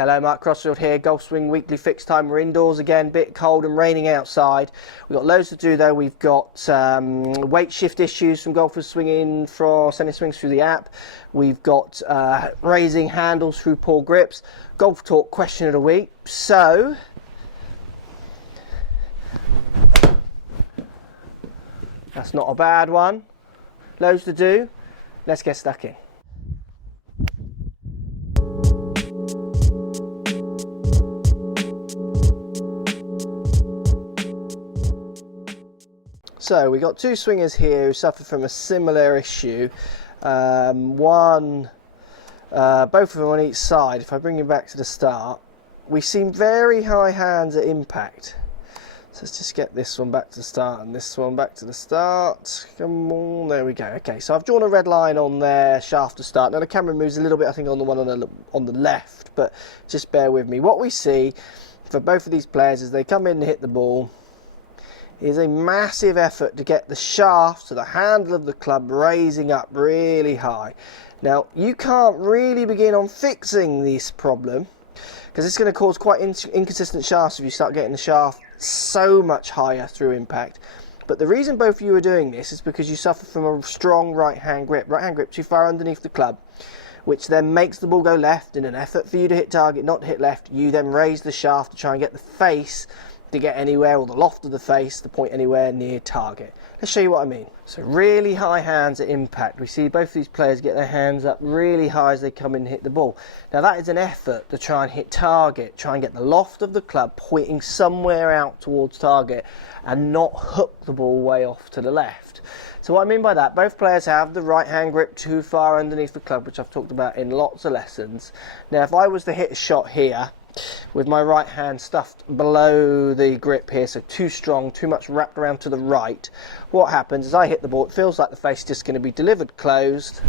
Hello, Mark Crossfield here, Golf Swing Weekly Fixed Time. We're indoors again, bit cold and raining outside. We've got loads to do though. We've got weight shift issues from golfers swinging from sending swings through the app. We've got raising handles through poor grips. Golf Talk question of the week. So, that's not a bad one. Loads to do. Let's get stuck in. So we got two swingers here who suffered from a similar issue. Both of them on each side. If I bring you back to the start, we seem very high hands at impact. So let's just get this one back to the start and this one back to the start. Come on, there we go. Okay, so I've drawn a red line on their shaft to start. Now the camera moves a little bit, I think, on the one on the left, but just bear with me. What we see for both of these players as they come in and hit the ball is a massive effort to get the shaft to the handle of the club raising up really high. Now you can't really begin on fixing this problem because it's going to cause quite inconsistent shafts if you start getting the shaft so much higher through impact. But the reason both of you are doing this is because you suffer from a strong right hand grip too far underneath the club, which then makes the ball go left. In an effort for you to hit target, not to hit left, you then raise the shaft to try and get the face to get anywhere, or the loft of the face to point anywhere near target. Let's show you what I mean. So really high hands at impact. We see both these players get their hands up really high as they come in and hit the ball. Now that is an effort to try and hit target, try and get the loft of the club pointing somewhere out towards target and not hook the ball way off to the left. So what I mean by that, both players have the right hand grip too far underneath the club, which I've talked about in lots of lessons. Now if I was to hit a shot here with my right hand stuffed below the grip here, so too strong, too much wrapped around to the right, what happens is I hit the ball, it feels like the face is just going to be delivered closed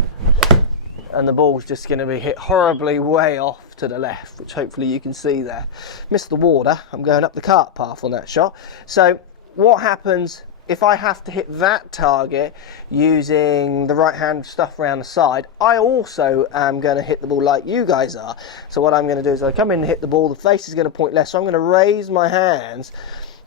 and the ball's just going to be hit horribly way off to the left, which hopefully you can see there. Missed the water, I'm going up the cart path on that shot. So what happens if I have to hit that target using the right hand stuff around the side? I also am going to hit the ball like you guys are. So what I'm going to do is I come in and hit the ball, the face is going to point left, so I'm going to raise my hands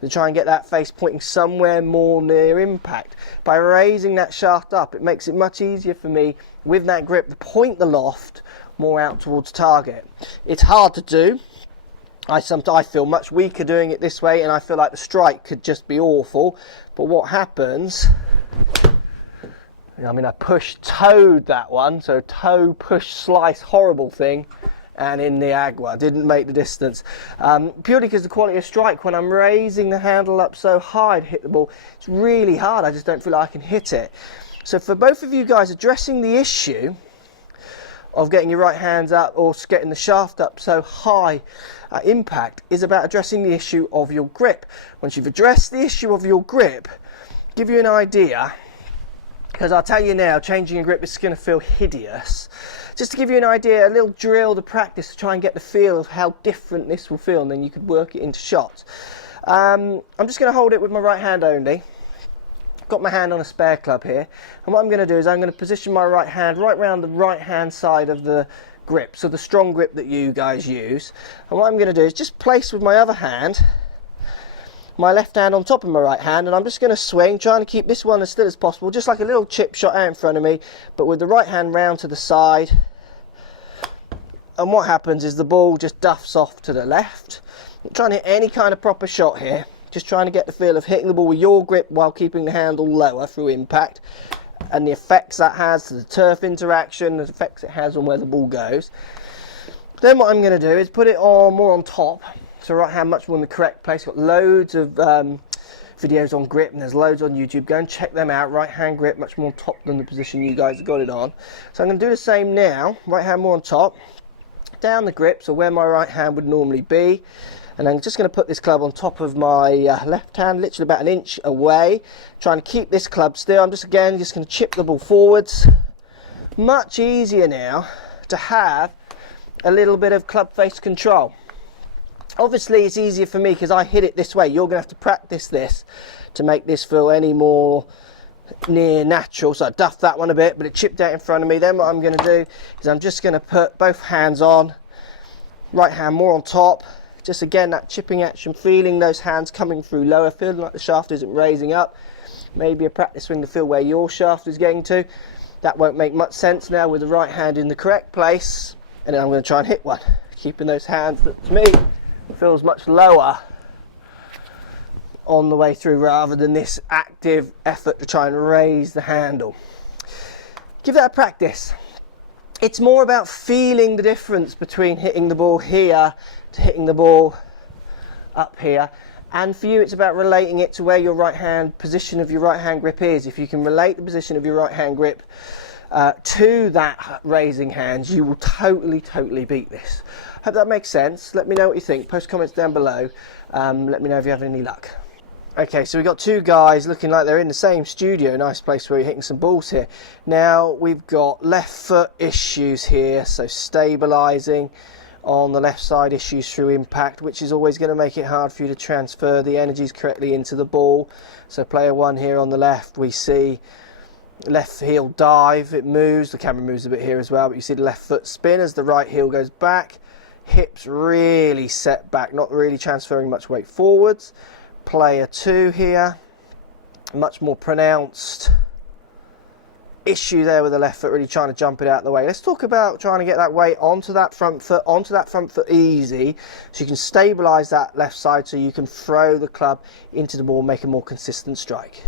to try and get that face pointing somewhere more near impact. By raising that shaft up, it makes it much easier for me with that grip to point the loft more out towards target. It's hard to do. I feel much weaker doing it this way, and I feel like the strike could just be awful. But what happens, I mean, I toed that one, so toe, push, slice, horrible thing, and in the agua, didn't make the distance. Purely because the quality of strike, when I'm raising the handle up so high to hit the ball, it's really hard. I just don't feel like I can hit it. So for both of you guys, addressing the issue of getting your right hands up or getting the shaft up so high at impact is about addressing the issue of your grip. Once you've addressed the issue of your grip, give you an idea, because I'll tell you now, changing your grip is going to feel hideous. Just to give you an idea, a little drill to practice to try and get the feel of how different this will feel, and then you could work it into shots. I'm just going to hold it with my right hand only. Got my hand on a spare club here, and what I'm going to do is I'm going to position my right hand right round the right hand side of the grip, so the strong grip that you guys use. And what I'm going to do is just place with my other hand my left hand on top of my right hand, and I'm just going to swing, trying to keep this one as still as possible, just like a little chip shot out in front of me, but with the right hand round to the side. And what happens is the ball just duffs off to the left. I'm trying to hit any kind of proper shot here, just trying to get the feel of hitting the ball with your grip while keeping the handle lower through impact, and the effects that has to the turf interaction, the effects it has on where the ball goes. Then what I'm going to do is put it on more on top, so right hand much more in the correct place. Got loads of videos on grip, and there's loads on YouTube. Go and check them out. Right hand grip much more on top than the position you guys have got it on. So I'm going to do the same now. Right hand more on top, down the grip, so where my right hand would normally be. And I'm just going to put this club on top of my left hand, literally about an inch away, trying to keep this club still. I'm just going to chip the ball forwards. Much easier now to have a little bit of club face control. Obviously it's easier for me because I hit it this way. You're going to have to practice this to make this feel any more near natural. So I duffed that one a bit, but it chipped out in front of me. Then what I'm going to do is I'm just going to put both hands on, right hand more on top. Just again, that chipping action, feeling those hands coming through lower, feeling like the shaft isn't raising up. Maybe a practice swing to feel where your shaft is getting to. That won't make much sense now with the right hand in the correct place. And then I'm going to try and hit one, keeping those hands that to me feels much lower on the way through, rather than this active effort to try and raise the handle. Give that a practice. It's more about feeling the difference between hitting the ball here to hitting the ball up here. And for you, it's about relating it to where your right hand, position of your right hand grip is. If you can relate the position of your right hand grip to that raising hand, you will totally beat this. Hope that makes sense. Let me know what you think. Post comments down below. Let me know if you have any luck. Okay, so we've got two guys looking like they're in the same studio. Nice place where you're hitting some balls here. Now we've got left foot issues here, so stabilising on the left side, issues through impact, which is always going to make it hard for you to transfer the energies correctly into the ball. So player one here on the left, we see left heel dive, it moves, the camera moves a bit here as well, but you see the left foot spin as the right heel goes back, hips really set back, not really transferring much weight forwards. Player two here, much more pronounced issue there with the left foot, really trying to jump it out of the way. Let's talk about trying to get that weight onto that front foot easy, so you can stabilise that left side, so you can throw the club into the ball, make a more consistent strike.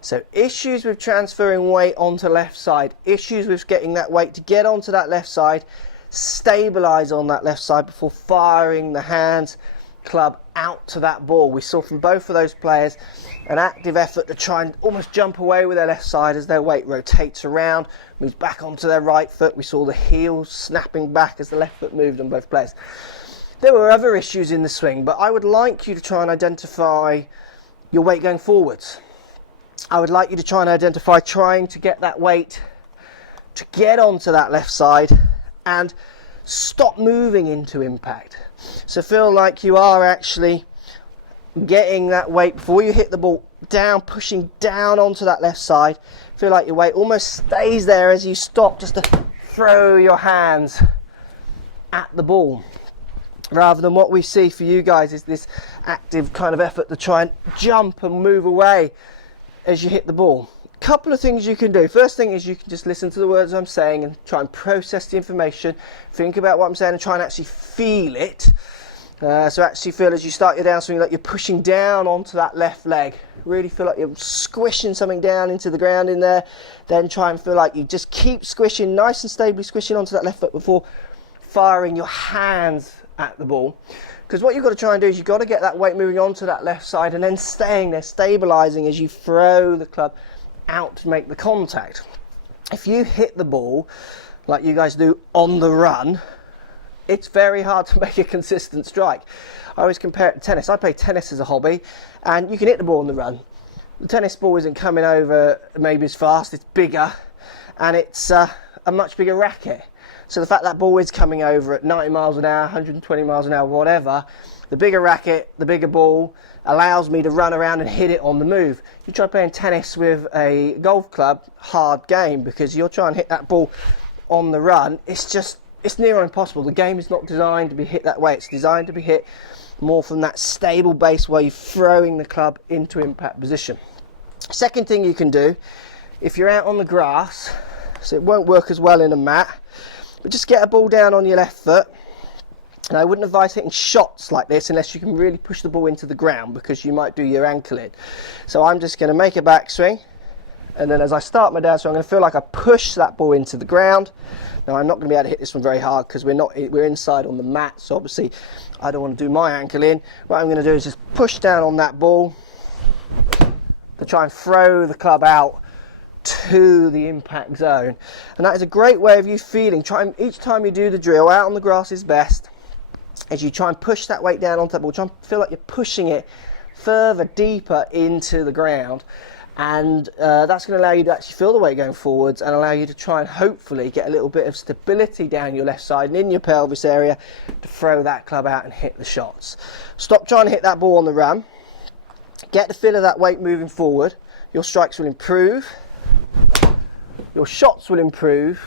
So issues with transferring weight onto left side, issues with getting that weight to get onto that left side, stabilise on that left side before firing the hands, club out to that ball. We saw from both of those players an active effort to try and almost jump away with their left side as their weight rotates around, moves back onto their right foot. We saw the heel snapping back as the left foot moved on both players. There were other issues in the swing, but I would like you to try and identify your weight going forwards. I would like you to try and identify trying to get that weight to get onto that left side and stop moving into impact. So feel like you are actually getting that weight before you hit the ball down, pushing down onto that left side. Feel like your weight almost stays there as you stop, just to throw your hands at the ball. Rather than what we see for you guys is this active kind of effort to try and jump and move away as you hit the ball. Couple of things you can do. First thing is you can just listen to the words I'm saying and try and process the information, think about what I'm saying and try and actually feel it. So actually feel as you start your downswing like you're pushing down onto that left leg. Really feel like you're squishing something down into the ground in there. Then try and feel like you just keep squishing, nice and stably squishing onto that left foot before firing your hands at the ball. Because what you've got to try and do is you've got to get that weight moving onto that left side and then staying there, stabilising as you throw the club out to make the contact. If you hit the ball like you guys do on the run, it's very hard to make a consistent strike. I always compare it to tennis. I play tennis as a hobby, and you can hit the ball on the run. The tennis ball isn't coming over maybe as fast, it's bigger, and it's a much bigger racket. So the fact that ball is coming over at 90 miles an hour, 120 miles an hour, whatever, the bigger racket, the bigger ball allows me to run around and hit it on the move. You try playing tennis with a golf club, hard game, because you're trying to hit that ball on the run. It's near impossible. The game is not designed to be hit that way. It's designed to be hit more from that stable base where you're throwing the club into impact position. Second thing you can do, if you're out on the grass, so it won't work as well in a mat, but just get a ball down on your left foot. And I wouldn't advise hitting shots like this unless you can really push the ball into the ground, because you might do your ankle in. So I'm just going to make a backswing, and then as I start my downswing, I'm going to feel like I push that ball into the ground. Now I'm not going to be able to hit this one very hard because we're inside on the mat, so obviously I don't want to do my ankle in. What I'm going to do is just push down on that ball to try and throw the club out to the impact zone. And that is a great way of you feeling. Each time you do the drill, out on the grass is best, as you try and push that weight down onto that ball, try and feel like you're pushing it further, deeper into the ground. And that's going to allow you to actually feel the weight going forwards and allow you to try and hopefully get a little bit of stability down your left side and in your pelvis area to throw that club out and hit the shots. Stop trying to hit that ball on the run. Get the feel of that weight moving forward. Your strikes will improve. Your shots will improve.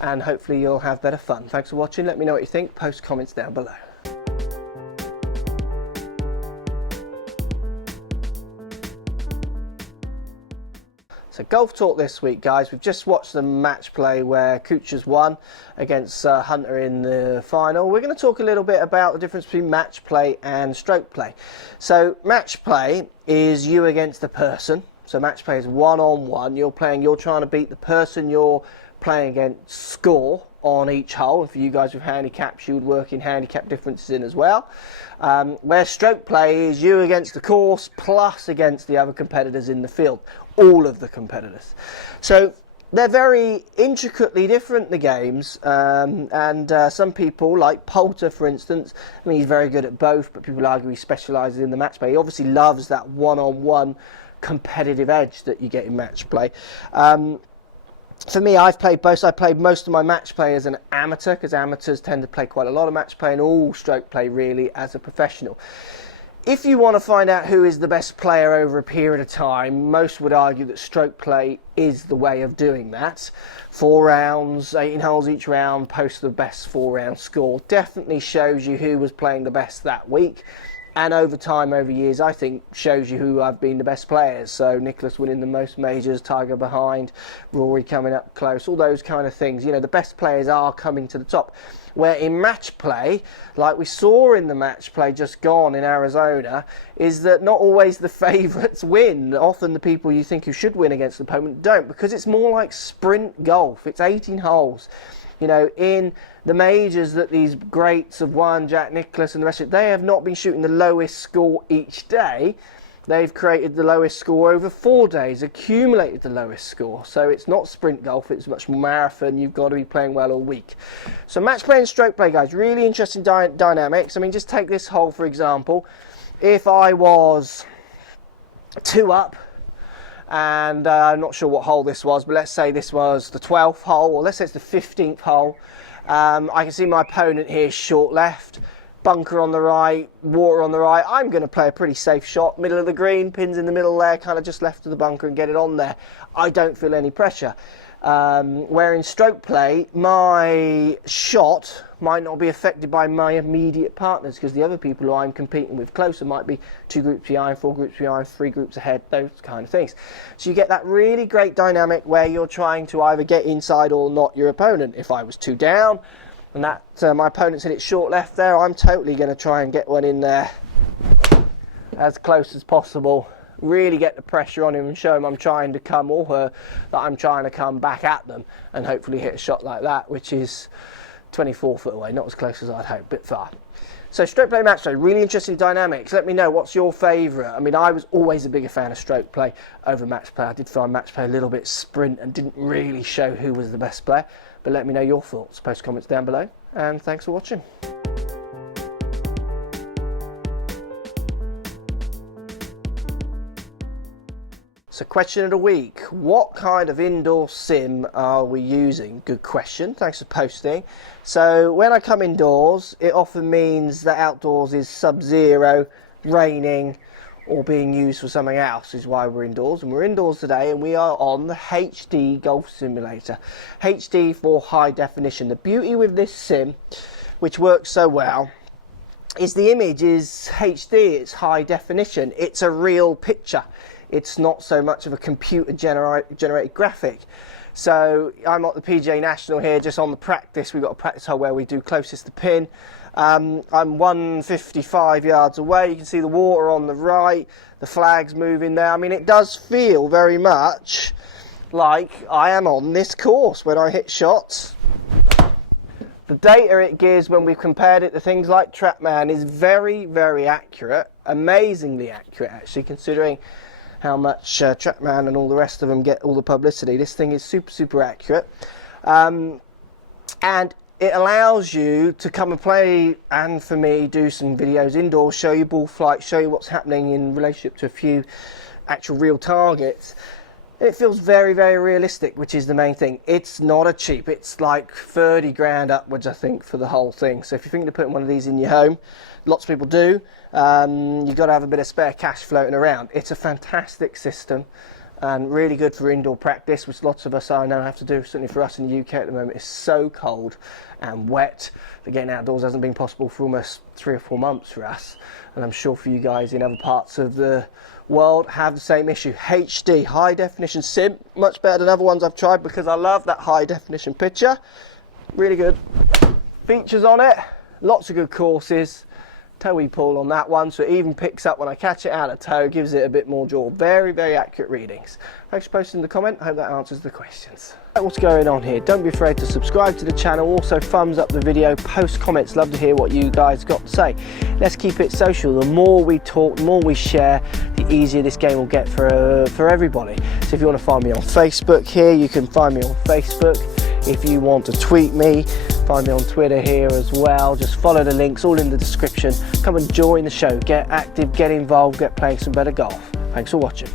and hopefully you'll have better fun. Thanks for watching. Let me know what you think. Post comments down below. So golf talk this week, guys. We've just watched the match play where Kuchar's won against Hunter in the final. We're going to talk a little bit about the difference between match play and stroke play. So match play is you against the person. So match play is one-on-one. You're trying to beat the person you're playing against score on each hole. And for you guys with handicaps, you would work in handicap differences in as well. Where stroke play is you against the course plus against the other competitors in the field, all of the competitors. So they're very intricately different, the games, and some people, like Poulter for instance, I mean, he's very good at both, but people argue he specialises in the match play. He obviously loves that one-on-one competitive edge that you get in match play. For me, I've played both. I played most of my match play as an amateur, because amateurs tend to play quite a lot of match play and all stroke play really as a professional. If you want to find out who is the best player over a period of time, most would argue that stroke play is the way of doing that. 4 rounds, 18 holes each round, post the best 4-round score. Definitely shows you who was playing the best that week. And over time, over years, I think shows you who have been the best players. So Nicholas winning the most majors, Tiger behind, Rory coming up close, all those kind of things. You know, the best players are coming to the top. Where in match play, like we saw in the match play just gone in Arizona, is that not always the favourites win. Often the people you think who should win against the opponent don't, because it's more like sprint golf. It's 18 holes. You know, in the majors that these greats have won, Jack Nicklaus and the rest of it, they have not been shooting the lowest score each day. They've created the lowest score over 4 days, accumulated the lowest score. So it's not sprint golf, it's much more marathon. You've got to be playing well all week. So match play and stroke play, guys, really interesting dynamics. I mean, just take this hole, for example. If I was 2 up, and I'm not sure what hole this was, but let's say this was the 12th hole, or let's say it's the 15th hole. I can see my opponent here short left, bunker on the right, water on the right. I'm going to play a pretty safe shot, middle of the green, pins in the middle there, kind of just left of the bunker and get it on there. I don't feel any pressure. Where in stroke play, my shot might not be affected by my immediate partners, because the other people who I'm competing with closer might be 2 groups behind, 4 groups behind, 3 groups ahead, those kind of things. So you get that really great dynamic where you're trying to either get inside or not your opponent. If I was 2 down and that my opponent's hit it short left there, I'm totally going to try and get one in there as close as possible. Really get the pressure on him and show him I'm trying to come, or her, that I'm trying to come back at them, and hopefully hit a shot like that, which is 24 foot away, not as close as I'd hope, a bit far. So stroke play, match play, really interesting dynamics. Let me know, what's your favourite? I mean, I was always a bigger fan of stroke play over match play. I did find match play a little bit sprint and didn't really show who was the best player, but let me know your thoughts. Post comments down below, and thanks for watching. So question of the week, what kind of indoor sim are we using? Good question, thanks for posting. So when I come indoors, it often means that outdoors is sub-zero, raining, or being used for something else is why we're indoors. And we're indoors today, and we are on the HD Golf Simulator. HD for high definition. The beauty with this sim, which works so well, is the image is HD, it's high definition, it's a real picture. It's not so much of a computer generated graphic. So I'm at the PGA National here, just on the practice. We've got a practice hole where we do closest to pin. I'm 155 yards away. You can see the water on the right, the flag's moving there. I mean, it does feel very much like I am on this course when I hit shots. The data it gives when we've compared it to things like TrackMan is very, very accurate, amazingly accurate actually, considering how much TrackMan and all the rest of them get all the publicity. This thing is super, super accurate. And it allows you to come and play, and for me, do some videos indoors, show you ball flight, show you what's happening in relationship to a few actual real targets. It feels very, very realistic, which is the main thing. It's not a cheap, it's like 30 grand upwards, I think, for the whole thing. So if you're thinking of putting one of these in your home, lots of people do, you've got to have a bit of spare cash floating around. It's a fantastic system. and really good for indoor practice, which lots of us I know have to do. Certainly for us in the UK at the moment, it's so cold and wet that getting outdoors hasn't been possible for almost 3 or 4 months for us, and I'm sure for you guys in other parts of the world have the same issue. HD, high definition sim, much better than other ones I've tried because I love that high definition picture. Really good features on it, lots of good courses. Toey pull on that one, so it even picks up when I catch it out of toe, gives it a bit more draw. Very, very accurate readings. Thanks for posting the comment. I hope that answers the questions. What's going on here? Don't be afraid to subscribe to the channel. Also, thumbs up the video, post comments. Love to hear what you guys got to say. Let's keep it social. The more we talk, the more we share, the easier this game will get for everybody. So if you want to find me on Facebook here, you can find me on Facebook. If you want to tweet me, find me on Twitter here as well. Just follow the links, all in the description. Come and join the show. Get active, get involved, get playing some better golf. Thanks for watching.